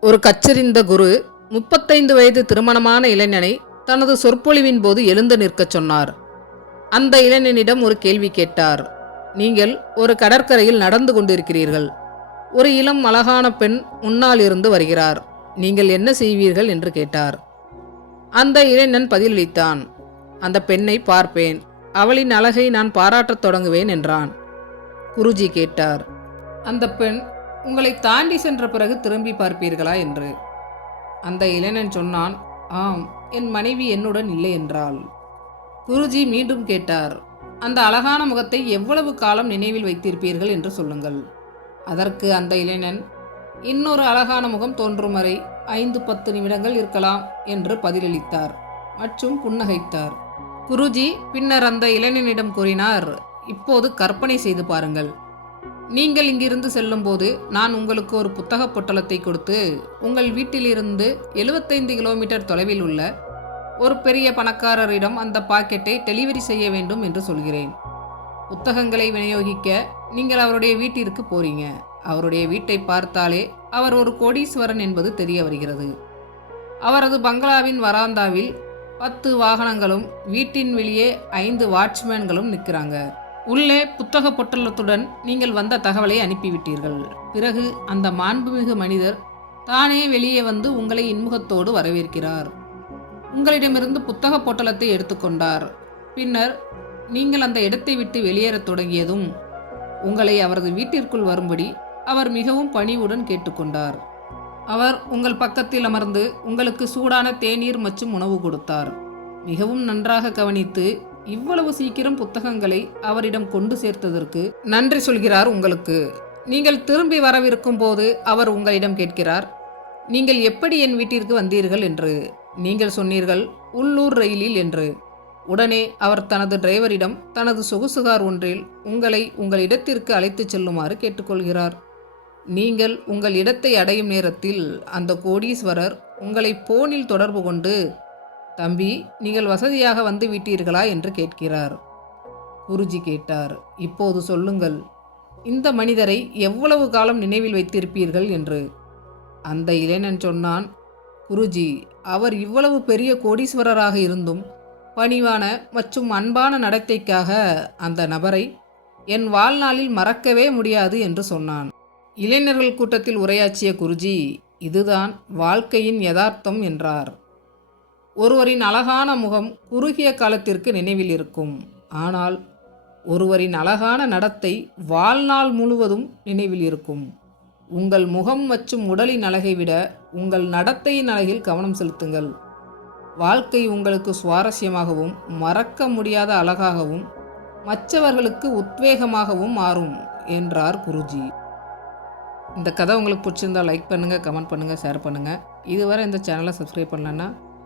ஒரு கச்சரிந்த குரு முப்பத்தைந்து வயது திருமணமான இளைஞனை தனது சொற்பொழிவின் போது எழுந்து நிற்கச் சொன்னார். அந்த இளைஞனிடம் ஒரு கேள்வி கேட்டார். நீங்கள் ஒரு கடற்கரையில் நடந்து கொண்டிருக்கிறீர்கள். ஒரு இளம் அழகான பெண் முன்னால் இருந்து வருகிறார். நீங்கள் என்ன செய்வீர்கள்? என்று கேட்டார். அந்த இளைஞன் பதிலளித்தான். அந்த பெண்ணை பார்ப்பேன். அவளின் அழகை நான் பாராட்டத் தொடங்குவேன் என்றான். குருஜி கேட்டார். அந்த பெண் உங்களை தாண்டி சென்ற பிறகு திரும்பி பார்ப்பீர்களா என்று. அந்த இளைஞன் சொன்னான் ஆம் என் மனைவி என்னுடன் இல்லை என்றாள். குருஜி மீண்டும் கேட்டார் அந்த அழகான முகத்தை எவ்வளவு காலம் நினைவில் வைத்திருப்பீர்கள் என்று சொல்லுங்கள். அதற்கு அந்த இளைஞன் இன்னொரு அழகான முகம் தோன்றும் வரை ஐந்து பத்து நிமிடங்கள் இருக்கலாம் என்று பதிலளித்தார் மற்றும் புன்னகைத்தார். குருஜி பின்னர் அந்த இளைஞனிடம் கூறினார் இப்போது கற்பனை செய்து பாருங்கள். நீங்கள் இங்கிருந்து செல்லும்போது நான் உங்களுக்கு ஒரு புத்தக பொட்டலத்தை கொடுத்து உங்கள் வீட்டிலிருந்து எழுபத்தைந்து கிலோமீட்டர் தொலைவில் உள்ள ஒரு பெரிய பணக்காரரிடம் அந்த பாக்கெட்டை டெலிவரி செய்ய வேண்டும் என்று சொல்கிறேன். புத்தகங்களை விநியோகிக்க நீங்கள் அவருடைய வீட்டிற்கு போறீங்க. அவருடைய வீட்டை பார்த்தாலே அவர் ஒரு கோடீஸ்வரன் என்பது தெரிய வருகிறது. அவரது பங்களாவின் வராந்தாவில் பத்து வாகனங்களும் வீட்டின் வெளியே ஐந்து வாட்ச்மேன்களும் நிற்கிறாங்க. உள்ளே புத்தக பொட்டலத்துடன் நீங்கள் வந்த தகவலை அனுப்பிவிட்டீர்கள். பிறகு அந்த மாண்புமிகு மனிதர் தானே வெளியே வந்து உங்களை இன்முகத்தோடு வரவேற்கிறார். உங்களிடமிருந்து புத்தக பொட்டலத்தை எடுத்துக்கொண்டார் பின்னர் நீங்கள் அந்த இடத்தை விட்டு வெளியேறத் தொடங்கியதும் உங்களை அவரது வீட்டிற்குள் வரும்படி அவர் மிகவும் பணிவுடன் கேட்டுக்கொண்டார் அவர் உங்கள் பக்கத்தில் அமர்ந்து உங்களுக்கு சூடான தேநீர் மற்றும் உணவு கொடுத்தார். மிகவும் நன்றாக கவனித்து இவ்வளவு சீக்கிரம் புத்தகங்களை அவரிடம் கொண்டு சேர்த்ததற்கு நன்றி சொல்கிறார் உங்களுக்கு. நீங்கள் திரும்பி வரவிருக்கும் போது அவர் உங்களிடம் கேட்கிறார் நீங்கள் எப்படி என் வீட்டிற்கு வந்தீர்கள்? என்று. நீங்கள் சொன்னீர்கள் உள்ளூர் ரயிலில் என்று. உடனே அவர் தனது டிரைவரிடம் தனது சொகுசுகார் ஒன்றில் உங்களை உங்கள் இடத்திற்கு அழைத்துச் செல்லுமாறு கேட்டுக்கொள்கிறார். நீங்கள் உங்கள் இடத்தை அடையும் நேரத்தில் அந்த கோடீஸ்வரர் உங்களை போனில் தொடர்பு கொண்டு தம்பி நீங்கள் வசதியாக வந்து விட்டீர்களா என்று கேட்கிறார். குருஜி கேட்டார் இப்போது சொல்லுங்கள். இந்த மனிதரை எவ்வளவு காலம் நினைவில் வைத்திருப்பீர்கள்? என்று. அந்த இளைஞன் சொன்னான் குருஜி அவர் இவ்வளவு பெரிய கோடீஸ்வரராக இருந்தும் பணிவான மற்றும் அன்பான நடத்தைக்காக அந்த நபரை என் வாழ்நாளில் மறக்கவே முடியாது என்று சொன்னான். இளைஞர்கள் கூட்டத்தில் உரையாற்றிய குருஜி இதுதான் வாழ்க்கையின் யதார்த்தம் என்றார். ஒருவரின் அழகான முகம் குறுகிய காலத்திற்கு நினைவில் இருக்கும். ஆனால் ஒருவரின் அழகான நடத்தை வாழ்நாள் முழுவதும் நினைவில் இருக்கும். உங்கள் முகம் மற்றும் உடலின் அழகை விட உங்கள் நடத்தையின் அழகில் கவனம் செலுத்துங்கள். வாழ்க்கை உங்களுக்கு சுவாரஸ்யமாகவும் மறக்க முடியாத அழகாகவும் மற்றவர்களுக்கு உத்வேகமாகவும் மாறும் என்றார் குருஜி. இந்த கதை உங்களுக்கு பிடிச்சிருந்தா லைக் பண்ணுங்கள் கமெண்ட் பண்ணுங்கள் ஷேர் பண்ணுங்கள் இதுவரை இந்த சேனலை சப்ஸ்கிரைப் பண்ணலன்னா